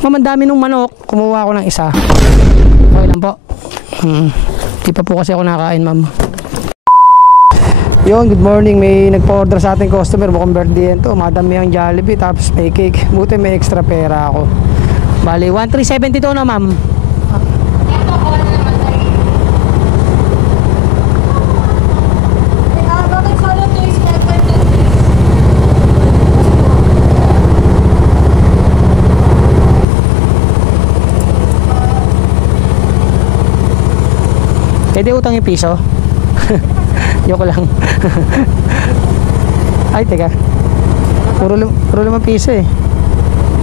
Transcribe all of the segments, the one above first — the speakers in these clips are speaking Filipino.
Ma'am, ang dami nung manok. Kumuha ako ng isa. Okay lang po. Di pa po kasi ako nakain, ma'am. Yun, good morning. May nagpa-order sa ating customer. Mukhang birthday yan to. Madami ang Jollibee. Tapos may cake. Buti may extra pera ako. Bali, 1,372 na, ma'am. Pwede utang yung piso? Joke lang. Ay, teka. Puro 5 piso eh.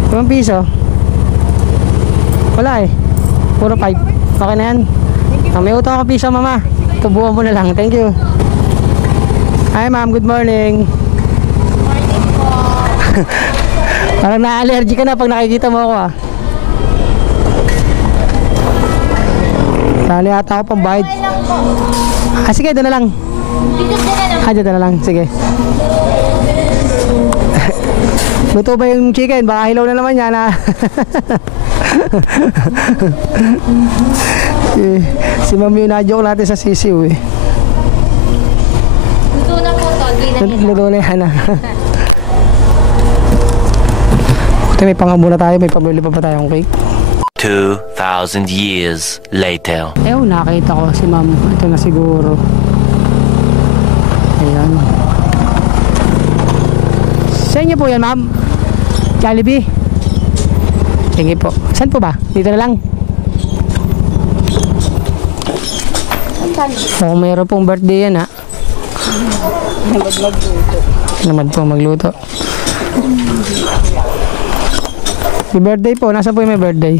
5 piso. Wala eh. Puro 5. Okay na yan. May utang ako piso, mama. Tubuhan mo na lang. Thank you. Hi, ma'am. Good morning. Morning po. Parang na-allergy ka na pag nakikita mo ako ah. Sali ata ako pang bayad. Ah, sige, doon na lang. Dito na lang. Sige. Luto ba yung chicken? Baka hilaw na naman yan ha. Si ma'am yung na-joke natin sa sisiw eh. Luto na po to. Luto na yan ha. Ito, may pangamo na tayo. May pamili pa tayong cake. 2,000 years later. Nakita ko si ma'am. Ito na siguro. Ayan. Sa inyo po yan, ma'am? Jollibee? Sige po. Saan po ba? Dito na lang. Kung mayroon pong birthday yan, ha? Namad po magluto. May birthday po. Nasaan po yung may birthday?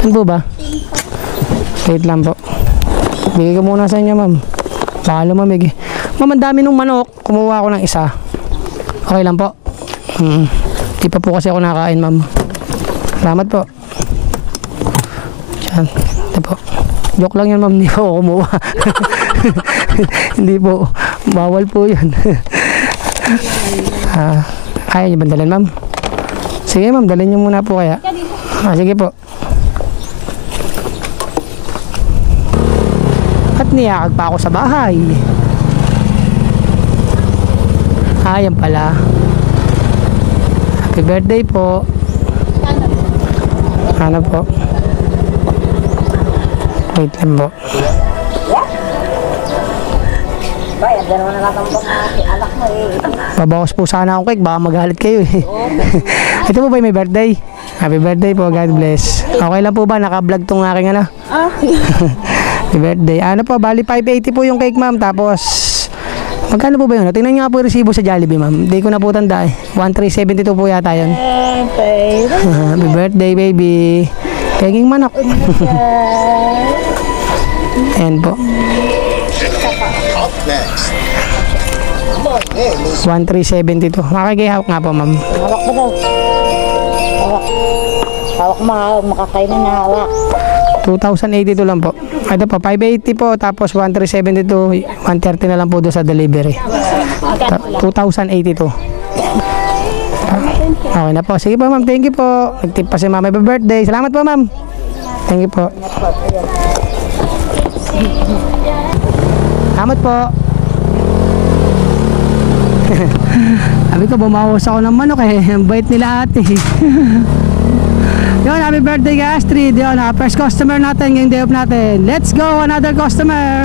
Saan po ba? Wait lang po. Bigay ko muna sa inyo, ma'am. Baka lumamig eh. Ma'am, ang dami nung manok. Kumuha ako ng isa. Okay lang po. Di pa po kasi ako nakain, ma'am. Salamat po. Diyan. Ito po. Joke lang yan, ma'am. Hindi po ako kumuha. Hindi po. Bawal po yan. Kaya niyo ba dalhin, ma'am? Sige, ma'am. Dalhin niyo muna po kaya. Sige po. At niyakag pa ako sa bahay. Yan pala. Happy birthday po. Ano po? Wait lang po. Babawas po sana akong cake. Baka magalit kayo eh. Ito po ba may birthday? Happy birthday po. God bless. Okay lang po ba? Naka-vlog tong aking ano? Happy birthday. Ano po? Bali 580 po yung cake, ma'am. Tapos magkano po ba yun? Tingnan nyo nga po yung resibo sa Jollibee, ma'am. Hindi ko na po tanda eh. 1,372 po yata yun. Happy birthday, baby. Peging manok. Ayan po. 1,372. Makikihawak nga po, ma'am. Hawak ba daw? Hawak mo, makakainin na hawak. 2,082 lang po. Ito po, 580 po. Tapos 1,372. 130 na lang po doon sa delivery. 2,082. Okay na po. Sige po, ma'am. Thank you po. Nagtip pa si ma'am. Happy birthday. Salamat po, ma'am. Thank you po. Salamat po. Sabi ko, bumawas ako ng manok eh. Ang bait nila ate. Yun, happy birthday kay Astrid. Yun, first customer natin ngayong day off natin. Let's go, another customer.